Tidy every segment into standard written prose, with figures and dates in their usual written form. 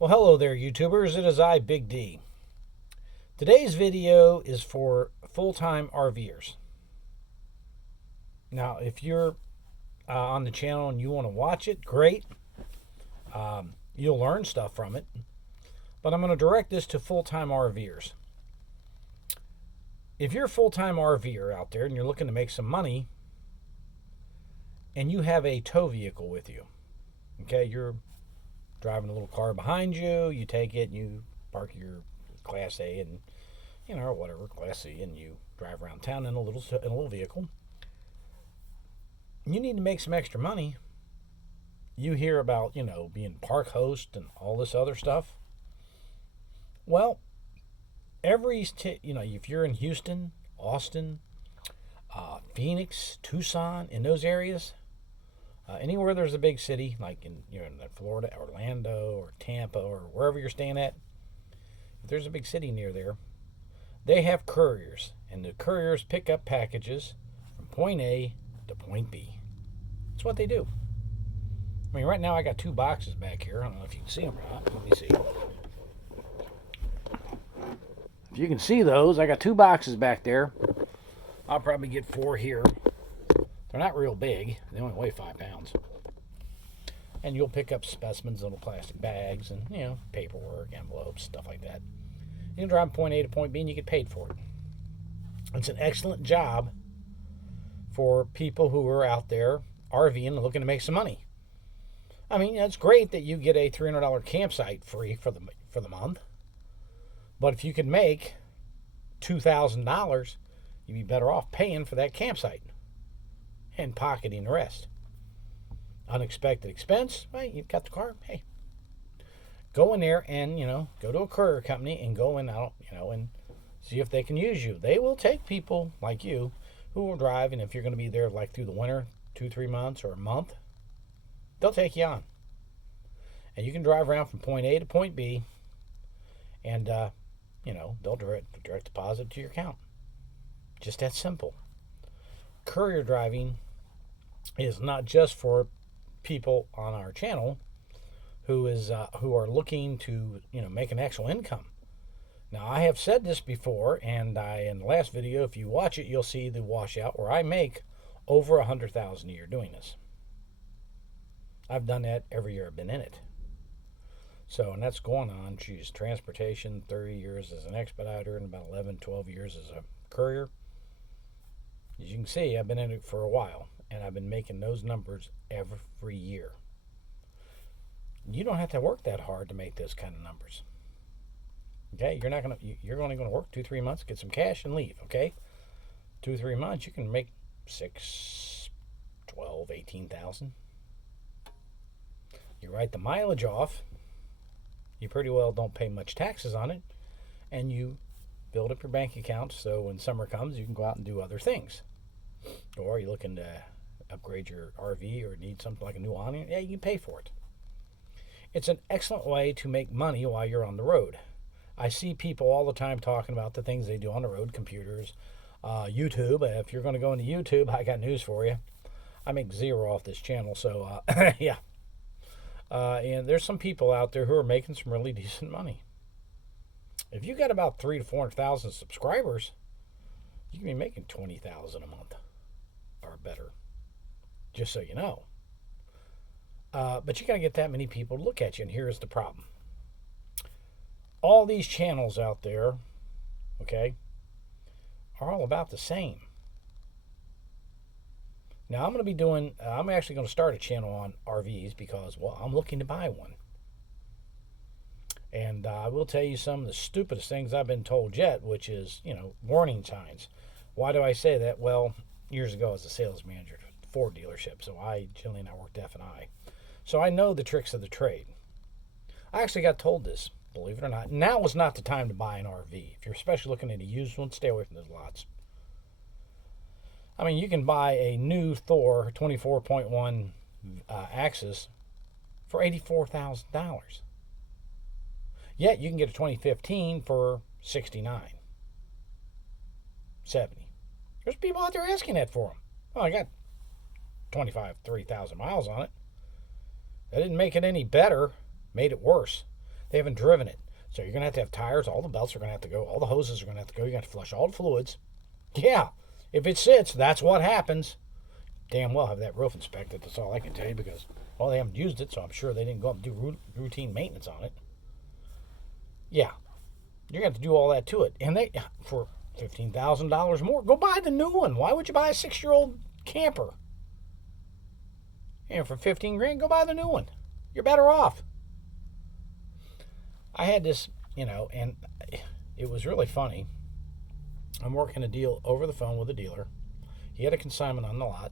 Well, hello there, YouTubers. It is I, Big D. Today's video is for full-time RVers. Now, if you're on the channel and you want to watch it, great. You'll learn stuff from it. But I'm going to direct this to full-time RVers. If you're a full-time RVer out there and you're looking to make some money and you have a tow vehicle with you, okay, you're driving a little car behind you, you take it and you park your Class A and or whatever Class C, and you drive around town in a little vehicle. You need to make some extra money. You hear about being park host and all this other stuff. Well, if you're in Houston, Austin, Phoenix, Tucson, in those areas, anywhere there's a big city, like in Florida, Orlando, or Tampa, or wherever you're staying at, if there's a big city near there, they have couriers, and the couriers pick up packages from point A to point B. That's what they do. I mean, right now I got two boxes back here. I don't know if you can see them or not. Let me see. If you can see those, I got two boxes back there. I'll probably get four here. They're not real big. They only weigh 5 pounds. And you'll pick up specimens, little plastic bags, and paperwork, envelopes, stuff like that. You can drive from point A to point B, and you get paid for it. It's an excellent job for people who are out there RVing and looking to make some money. I mean, it's great that you get a $300 campsite free for the month. But if you can make $2,000, you'd be better off paying for that campsite and pocketing the rest. Unexpected expense, right? You've got the car. Hey, go in there and go to a courier company and go in out and see if they can use you. They will take people like you who will drive, and if you're going to be there like through the winter, 2-3 months or a month, they'll take you on, and you can drive around from point A to point B, and they'll direct deposit to your account. Just that simple. Courier driving is not just for people on our channel who are looking to make an actual income. Now, I have said this before, and in the last video, if you watch it, you'll see the washout where I make over $100,000 a year doing this. I've done that every year I've been in it. So, and that's going on, transportation, 30 years as an expediter, and about 11, 12 years as a courier. As you can see, I've been in it for a while, and I've been making those numbers every year. You don't have to work that hard to make those kind of numbers. Okay, you're only going to work 2-3 months, get some cash, and leave. Okay, 2-3 months, you can make 6, 12, 18,000. You write the mileage off. You pretty well don't pay much taxes on it, and you build up your bank account so when summer comes, you can go out and do other things. Or you're looking to upgrade your RV or need something like a new awning, yeah, you can pay for it. It's an excellent way to make money while you're on the road. I see people all the time talking about the things they do on the road, computers, YouTube. If you're going to go into YouTube, I got news for you. I make zero off this channel, so yeah. And there's some people out there who are making some really decent money. If you got about 300,000 to 400,000 subscribers, you can be making $20,000 a month or better, just so you know. But you got to get that many people to look at you, and here's the problem. All these channels out there, okay, are all about the same. Now, I'm actually going to start a channel on RVs because, well, I'm looking to buy one. And I will tell you some of the stupidest things I've been told yet, which is, warning signs. Why do I say that? Well, years ago I was a sales manager at a Ford dealership, so Jillian and I worked F&I. So I know the tricks of the trade. I actually got told this, believe it or not. Now is not the time to buy an RV. If you're especially looking at a used one, stay away from those lots. I mean, you can buy a new Thor 24.1 Axis for $84,000. Yet you can get a 2015 for $69,000, $70,000. There's people out there asking that for them. Oh, I got 30,000 miles on it. That didn't make it any better, made it worse. They haven't driven it. So you're going to have tires, all the belts are going to have to go, all the hoses are going to have to go. You're going to have to flush all the fluids. Yeah, if it sits, that's what happens. Damn well have that roof inspected. That's all I can tell you because, well, they haven't used it, so I'm sure they didn't go up and do routine maintenance on it. Yeah, you're going to have to do all that to it. And they, for $15,000 more, go buy the new one. Why would you buy a 6-year-old camper? And for 15 grand, go buy the new one. You're better off. I had this, and it was really funny. I'm working a deal over the phone with a dealer. He had a consignment on the lot.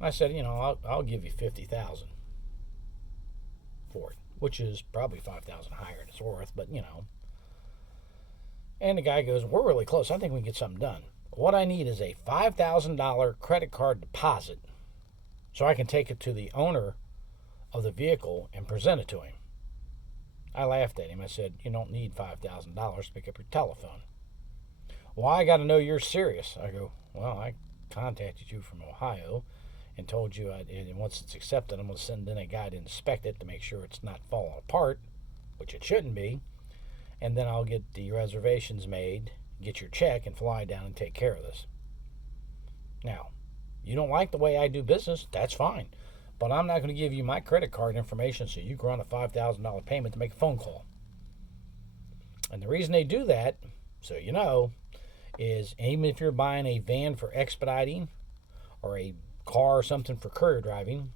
I said, I'll give you $50,000 for it, which is probably $5,000 higher than it's worth, but And the guy goes, we're really close. I think we can get something done. What I need is a $5,000 credit card deposit so I can take it to the owner of the vehicle and present it to him. I laughed at him. I said, you don't need $5,000 to pick up your telephone. Well, I got to know you're serious. I go, well, I contacted you from Ohio and told you and once it's accepted, I'm going to send in a guy to inspect it to make sure it's not falling apart, which it shouldn't be. And then I'll get the reservations made, get your check, and fly down and take care of this. Now, you don't like the way I do business, that's fine. But I'm not going to give you my credit card information so you can run a $5,000 payment to make a phone call. And the reason they do that, so you know, is even if you're buying a van for expediting or a car or something for courier driving,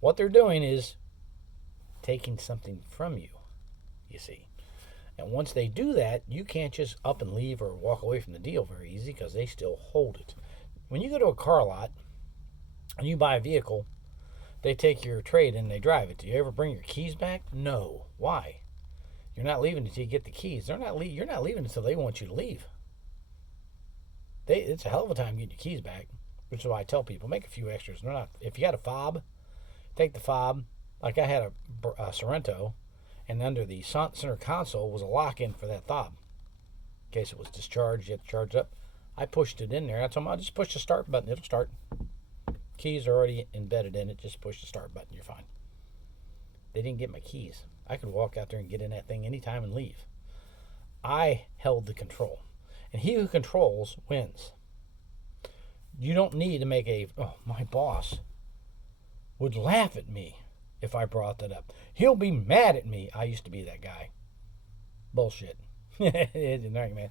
what they're doing is taking something from you, you see. And once they do that, you can't just up and leave or walk away from the deal very easy because they still hold it. When you go to a car lot and you buy a vehicle, they take your trade and they drive it. Do you ever bring your keys back? No. Why? You're not leaving until you get the keys. You're not leaving until they want you to leave. It's a hell of a time getting your keys back, which is why I tell people, make a few extras. If you got a fob, take the fob. Like I had a Sorrento, and under the center console was a lock-in for that fob. In case it was discharged, you had to charge it up. I pushed it in there. I told them, I'll just push the start button. It'll start. Keys are already embedded in it. Just push the start button. You're fine. They didn't get my keys. I could walk out there and get in that thing anytime and leave. I held the control. And he who controls wins. You don't need to make my boss would laugh at me if I brought that up. He'll be mad at me. I used to be that guy. Bullshit. Man.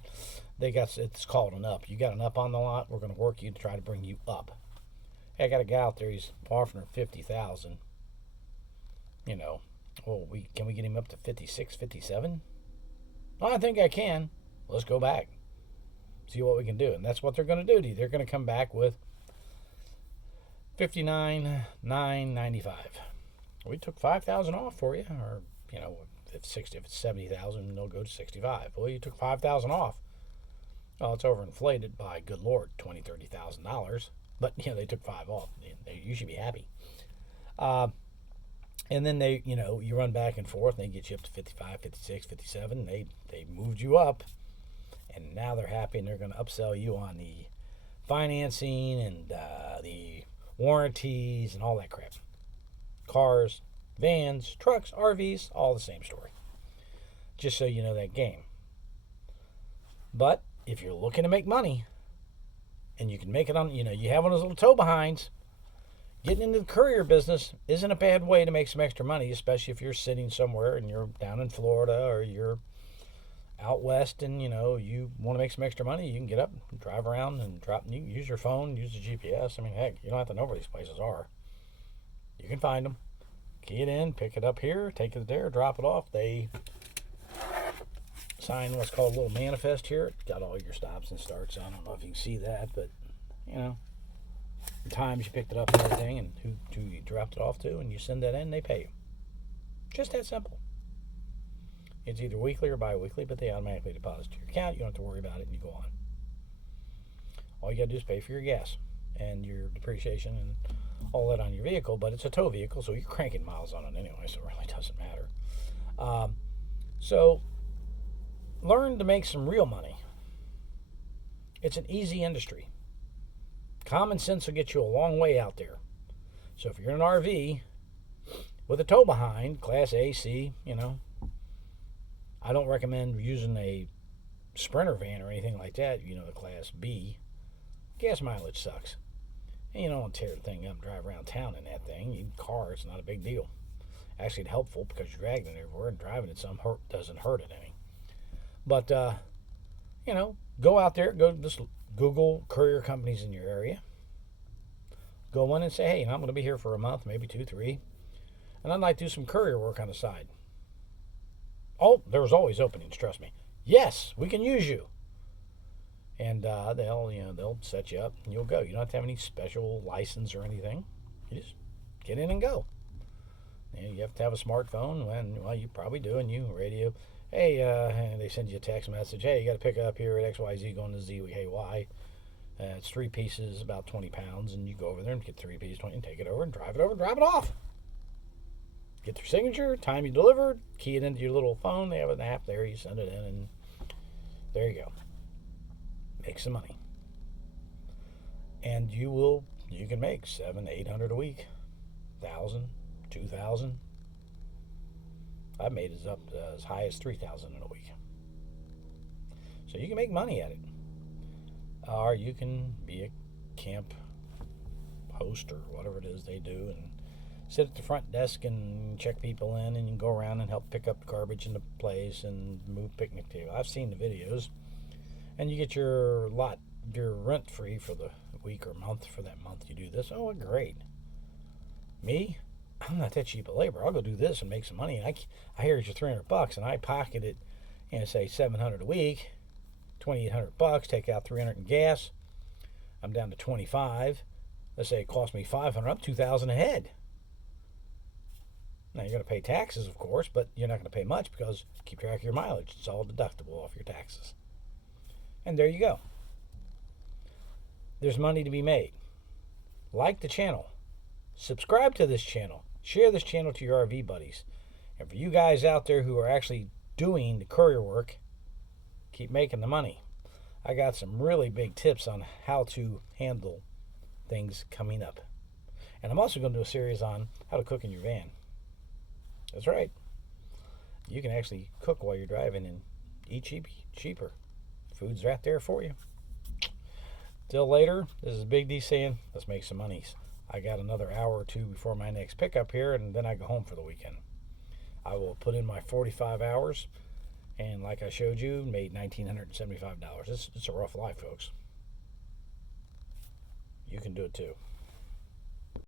It's called an up. You got an up on the lot, we're going to work you to try to bring you up. Hey, I got a guy out there, he's offering her $50,000. Can we get him up to 56, 57? Well, I think I can. Let's go back. See what we can do. And that's what they're going to do to you. They're going to come back with $59,995. We took $5,000 off for you, or if it's $70,000, they'll go to $65,000. Well, you took $5,000 off. Well, it's overinflated by, good Lord, $20,000, $30,000. But they took $5,000 off. You should be happy. And then they, you run back and forth, and they get you up to 55, 56, 57. They moved you up, and now they're happy, and they're going to upsell you on the financing and the warranties and all that crap. Cars, vans, trucks, RVs, all the same story. Just so you know that game. But if you're looking to make money, and you can make it on, you have one of those little tow behinds, getting into the courier business isn't a bad way to make some extra money, especially if you're sitting somewhere and you're down in Florida or you're out west and, you want to make some extra money. You can get up and drive around and you can use your phone, use the GPS. I mean, heck, you don't have to know where these places are. You can find them. Key it in, pick it up here, take it there, drop it off. They sign what's called a little manifest here. It's got all your stops and starts. I don't know if you can see that, but, the times you picked it up and everything and who you dropped it off to, and you send that in, they pay you. Just that simple. It's either weekly or bi-weekly, but they automatically deposit to your account. You don't have to worry about it, and you go on. All you got to do is pay for your gas and your depreciation and all that on your vehicle, but it's a tow vehicle, so you're cranking miles on it anyway, so it really doesn't matter. So learn to make some real money. It's an easy industry. Common sense will get you a long way out there. So if you're in an RV with a tow behind, Class A, C, I don't recommend using a Sprinter van or anything like that, the Class B. Gas mileage sucks. And you don't want to tear the thing up and drive around town in that thing. You car, it's not a big deal. Actually, it's helpful because you're dragging it everywhere and driving it doesn't hurt it any. But, go out there, go just Google courier companies in your area. Go in and say, hey, I'm going to be here for a month, maybe 2, 3. And I'd like to do some courier work on the side. Oh, there's always openings, trust me. Yes, we can use you. And they'll set you up and you'll go. You don't have to have any special license or anything. You just get in and go. And you have to have a smartphone. Well, you probably do, and you radio. Hey, and they send you a text message. Hey, you got to pick up here at XYZ going to ZYY. It's 3 pieces, about 20 pounds, and you go over there and get 3 pieces, 20, and take it over and drive it over and drop it off. Get their signature, time you delivered, key it into your little phone. They have an app there. You send it in, and there you go. Make some money. And you can make $700-800 a week, 1,000, 2,000. I've made it up as high as 3,000 in a week. So you can make money at it. Or you can be a camp host or whatever it is they do and sit at the front desk and check people in, and you can go around and help pick up garbage in the place and move picnic table. I've seen the videos. And you get your rent free for the week or month for that month you do this. Oh, great. Me? I'm not that cheap of labor. I'll go do this and make some money. I hear it's $300 and I pocket it and say $700 a week, $2,800, take out $300 in gas. I'm down to $25. Let's say it cost me $500. I'm $2,000 ahead. Now you're going to pay taxes, of course, but you're not going to pay much because keep track of your mileage. It's all deductible off your taxes. And there you go. There's money to be made. Like the channel. Subscribe to this channel. Share this channel to your RV buddies. And for you guys out there who are actually doing the courier work, keep making the money. I got some really big tips on how to handle things coming up. And I'm also going to do a series on how to cook in your van. That's right. You can actually cook while you're driving and eat cheaper. Food's right there for you. Till later, this is Big D saying, let's make some money. I got another hour or 2 before my next pickup here, and then I go home for the weekend. I will put in my 45 hours, and like I showed you, made $1,975. It's a rough life, folks. You can do it too.